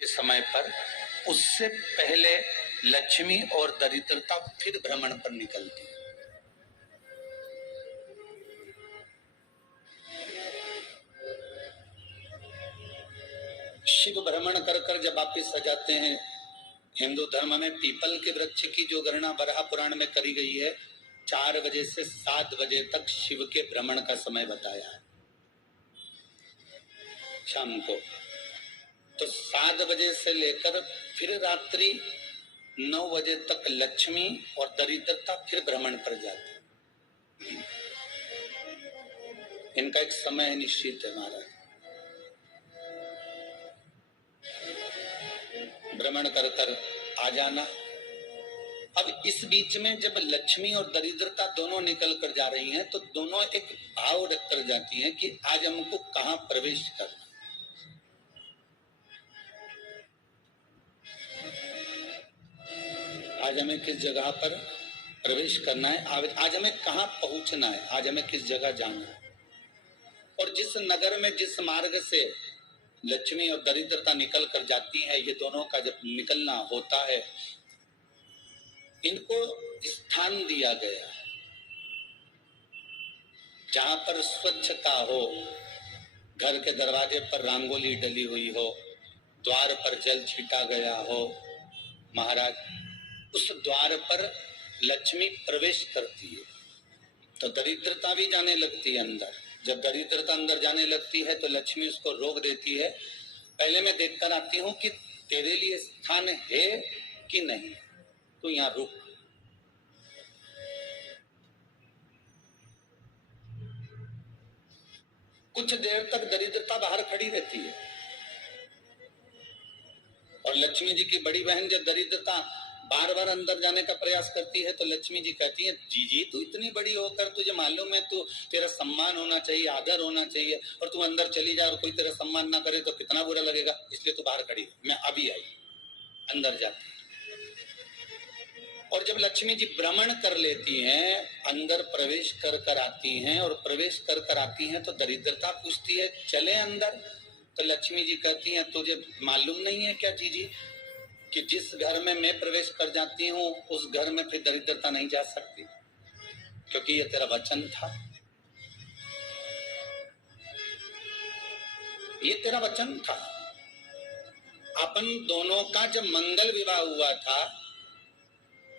के समय पर उससे पहले लक्ष्मी और दरिद्रता फिर भ्रमण पर निकलती है। शिव भ्रमण कर कर जब वापिस आ जाते हैं, हिंदू धर्म में पीपल के वृक्ष की जो गणना वराह पुराण में करी गई है, 4 बजे से 7 बजे तक शिव के भ्रमण का समय बताया है शाम को। तो 7 बजे से लेकर फिर रात्रि 9 बजे तक लक्ष्मी और दरिद्रता फिर भ्रमण पर जाते हैं। इनका एक समय निश्चित है महाराज। भ्रमण कर कर आ जाना। अब इस बीच में जब लक्ष्मी और दरिद्रता दोनों निकल कर जा रही हैं, तो दोनों एक भाव रख कर जाती हैं कि आज हमको कहां प्रवेश करना। आज हमें किस जगह पर प्रवेश करना है, आज हमें कहां पहुंचना है, आज हमें किस जगह जाना है। और जिस नगर में जिस मार्ग से लक्ष्मी और दरिद्रता निकल कर जाती है, ये दोनों का जब निकलना होता है, इनको स्थान दिया गया जहां पर स्वच्छता हो, घर के दरवाजे पर रंगोली डली हुई हो, द्वार पर जल छीटा गया हो। महाराज, उस द्वार पर लक्ष्मी प्रवेश करती है तो दरिद्रता भी जाने लगती है अंदर। जब दरिद्रता अंदर जाने लगती है तो लक्ष्मी उसको रोक देती है। पहले मैं देखकर आती हूं कि तेरे लिए स्थान है कि नहीं, तो यहां रुक। कुछ देर तक दरिद्रता बाहर खड़ी रहती है और लक्ष्मी जी की बड़ी बहन जब दरिद्रता बार बार अंदर जाने का प्रयास करती है तो लक्ष्मी जी कहती है, जी तू इतनी बड़ी होकर तुझे मालूम है तू तेरा सम्मान होना चाहिए, आदर होना चाहिए, और तू अंदर चली जाए और कोई तेरा सम्मान ना करे तो कितना बुरा लगेगा, इसलिए तू बाहर खड़ी। मैं अभी आई, अंदर जाती। और जब लक्ष्मी जी भ्रमण कर लेती हैं, अंदर प्रवेश कर कर आती हैं, और प्रवेश कर कर आती हैं तो दरिद्रता पूछती है चले अंदर। तो लक्ष्मी जी कहती हैं, तुझे मालूम नहीं है क्या जीजी कि जिस घर में मैं प्रवेश कर जाती हूँ उस घर में फिर दरिद्रता नहीं जा सकती, क्योंकि ये तेरा वचन था, ये तेरा वचन था। अपन दोनों का जब मंगल विवाह हुआ था,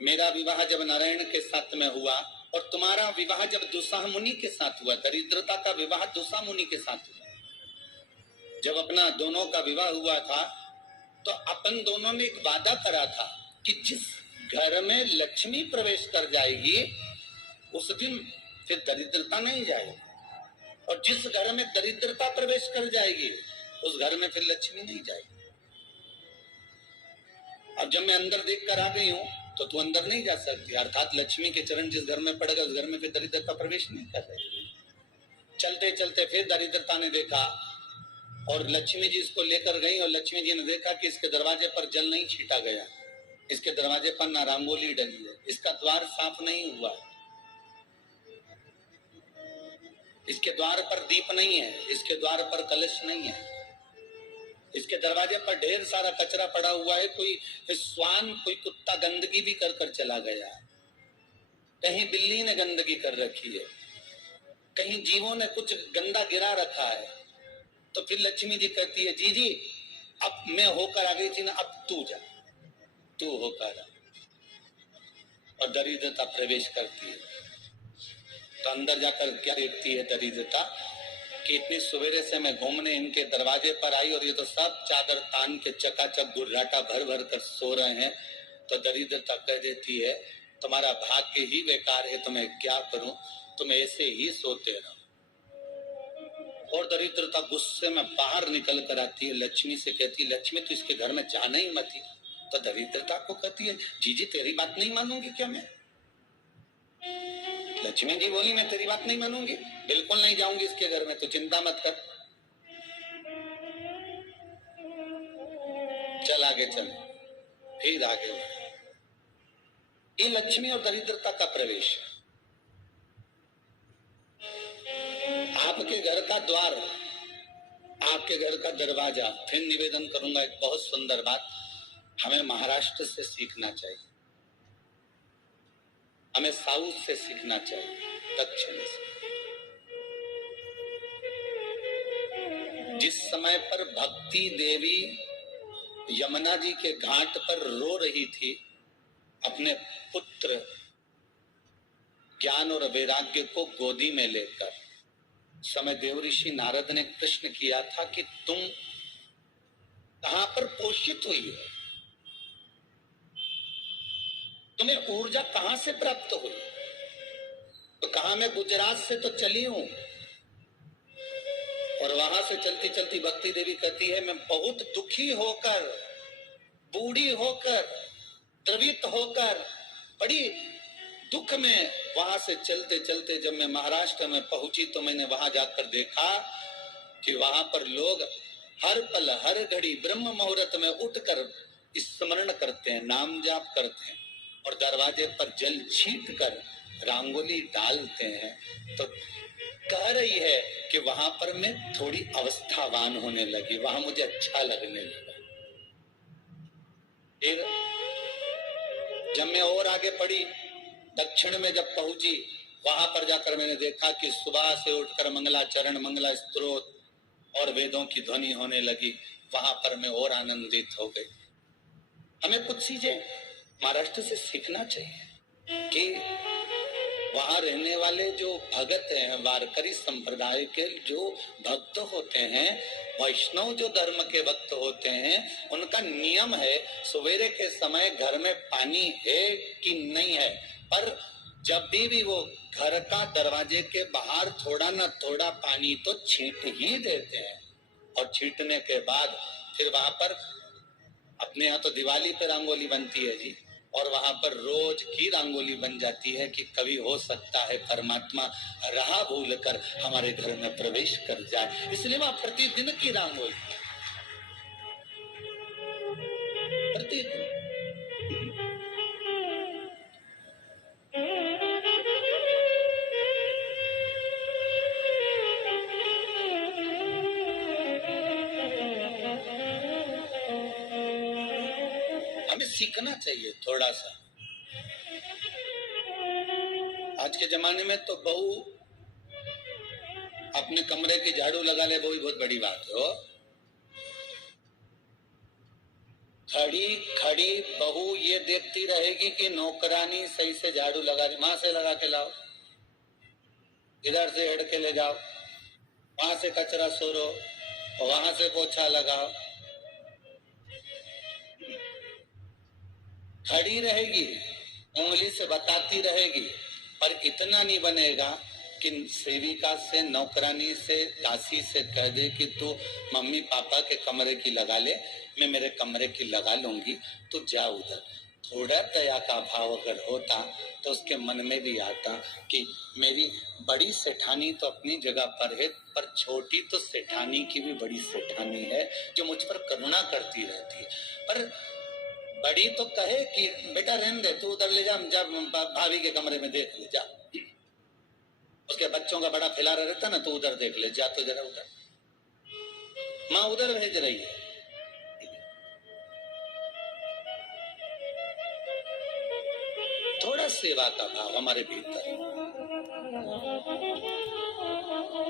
मेरा विवाह जब नारायण के साथ में हुआ और तुम्हारा विवाह जब दुस्साह मुनि के साथ हुआ, दरिद्रता का विवाह दुस्साह मुनि के साथ हुआ। जब अपना दोनों का विवाह हुआ था तो अपन दोनों ने एक वादा करा था कि जिस घर में लक्ष्मी प्रवेश कर जाएगी उस दिन फिर दरिद्रता नहीं जाएगी, और जिस घर में दरिद्रता प्रवेश कर जाएगी उस घर में फिर लक्ष्मी नहीं जाएगी। अब जब मैं अंदर देख कर आ गई हूं तो तू अंदर नहीं जा सकती, अर्थात लक्ष्मी के चरण जिस घर में पड़ गए उस घर में फिर दरिद्रता प्रवेश नहीं कर रही। चलते चलते फिर दरिद्रता ने देखा और लक्ष्मी जी इसको लेकर गई, और लक्ष्मी जी ने देखा कि इसके दरवाजे पर जल नहीं छीटा गया, इसके दरवाजे पर ना रंगोली डली है, इसका द्वार साफ नहीं हुआ, इसके द्वार पर दीप नहीं है, इसके द्वार पर कलश नहीं है, इसके दरवाजे पर ढेर सारा कचरा पड़ा हुआ है, कोई श्वान कोई कुत्ता गंदगी भी कर कर चला गया, कहीं बिल्ली ने गंदगी कर रखी है, कहीं जीवों ने कुछ गंदा गिरा रखा है। तो फिर लक्ष्मी जी कहती है, जी अब मैं होकर आ गई थी ना, अब तू जा, तू होकर आ। और दरिद्रता प्रवेश करती है तो अंदर जाकर क्या देखती है दरिद्रता कि इतनी सवेरे से मैं घूमने इनके दरवाजे पर आई और ये तो सब चादर तान के चकाचक गुर्राटा भर भर कर सो रहे हैं। तो दरिद्रता कह देती है, तुम्हारा भाग्य ही बेकार है, तो मैं क्या करूं, तुम ऐसे ही सोते रहो। और दरिद्रता गुस्से में बाहर निकल कर आती है, लक्ष्मी से कहती है, लक्ष्मी तू इसके घर में जाना ही मत। तो दरिद्रता को कहती है, जी तेरी बात नहीं मानूंगी क्या मैं? लक्ष्मी जी बोली, मैं तेरी बात नहीं मानूंगी, बिल्कुल नहीं जाऊंगी इसके घर में, तो चिंता मत कर, चल आगे चल। फिर आगे ये लक्ष्मी और दरिद्रता का प्रवेश। आपके घर का द्वार आपके घर का दरवाजा। फिर निवेदन करूंगा एक बहुत सुंदर बात, हमें महाराष्ट्र से सीखना चाहिए, हमें साउथ से सीखना चाहिए, दक्षिण से। जिस समय पर भक्ति देवी यमुना जी के घाट पर रो रही थी अपने पुत्र ज्ञान और वैराग्य को गोदी में लेकर, समय देवऋषि नारद ने प्रश्न किया था कि तुम कहां पर पोषित हुई हो, तुम्हें ऊर्जा कहां से प्राप्त हुई? तो कहा मैं गुजरात से तो चली हूं। और वहां से चलती चलती भक्ति देवी कहती है, मैं बहुत दुखी होकर, बूढ़ी होकर, द्रवित होकर, बड़ी दुख में वहां से चलते चलते जब मैं महाराष्ट्र में पहुंची तो मैंने वहां जाकर देखा कि वहां पर लोग हर पल हर घड़ी ब्रह्म मुहूर्त में उठकर स्मरण करते हैं, नाम जाप करते हैं और दरवाजे पर जल छीट कर रंगोली डालते हैं। तो कह रही है कि वहां पर मैं थोड़ी अवस्थावान होने लगी, वहां मुझे अच्छा लगने लगा। फिर जब मैं और आगे बढ़ी, दक्षिण में जब पहुंची, वहां पर जाकर मैंने देखा कि सुबह से उठकर मंगलाचरण, मंगला स्तोत्र और वेदों की ध्वनि होने लगी। वहां पर मैं और आनंदित हो गई। हमें कुछ चीजें महाराष्ट्र से सीखना चाहिए कि वहां रहने वाले जो भगत हैं, वारकरी संप्रदाय के जो भक्त होते हैं, वैष्णव जो धर्म के भक्त होते हैं, उनका नियम है सवेरे के समय घर में पानी है कि नहीं है, पर जब भी वो घर का दरवाजे के बाहर थोड़ा ना थोड़ा पानी तो छींट ही देते हैं। और छींटने के बाद फिर वहां पर अपने यहाँ तो दिवाली पे रंगोली बनती है जी, और वहां पर रोज की रंगोली बन जाती है कि कभी हो सकता है परमात्मा राह भूल कर हमारे घर में प्रवेश कर जाए, इसलिए वहां प्रतिदिन की रंगोली, प्रतिदिन। हमें सीखना चाहिए थोड़ा सा। आज के जमाने में तो बहू अपने कमरे की झाड़ू लगा ले, वो ही बहुत बड़ी बात है। खड़ी खड़ी बहू ये देखती रहेगी कि नौकरानी सही से झाड़ू लगा रही, वहां से लगा के लाओ, इधर से हेड के ले जाओ, वहां से कचरा सोरो, वहां से पोछा लगाओ। खड़ी रहेगी, उंगली से बताती रहेगी, पर इतना नहीं बनेगा कि सेविका से, नौकरानी से, दासी से कह दे कि तू मम्मी पापा के कमरे की लगा ले, मैं मेरे कमरे की लगा लूंगी, तू जा उधर। थोड़ा दया का भाव अगर होता तो उसके मन में भी आता कि मेरी बड़ी सेठानी तो अपनी जगह पर है, पर छोटी तो सेठानी की भी बड़ी सेठानी है जो मुझ पर करुणा करती रहती है। पर बड़ी तो कहे कि बेटा रहने दे, तू उधर ले जा, जब भाभी के कमरे में देख ले जा, उसके बच्चों का बड़ा फैलारा रहता ना, तो उधर देख ले जा, तो जरा उधर, माँ उधर भेज रही है। थोड़ा सेवा का भाव हमारे भीतर।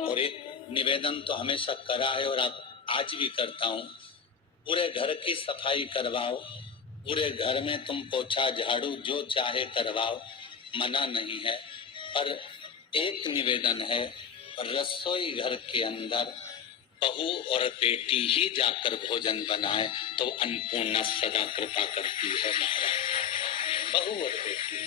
और एक निवेदन तो हमेशा करा है और आज भी करता हूं, पूरे घर की सफाई करवाओ, पूरे घर में तुम पोछा झाड़ू जो चाहे करवाओ, मना नहीं है। पर एक निवेदन है, रसोई घर के अंदर बहू और बेटी ही जाकर भोजन बनाए तो अन्नपूर्णा सदा कृपा करती है महाराज। बहू और बेटी।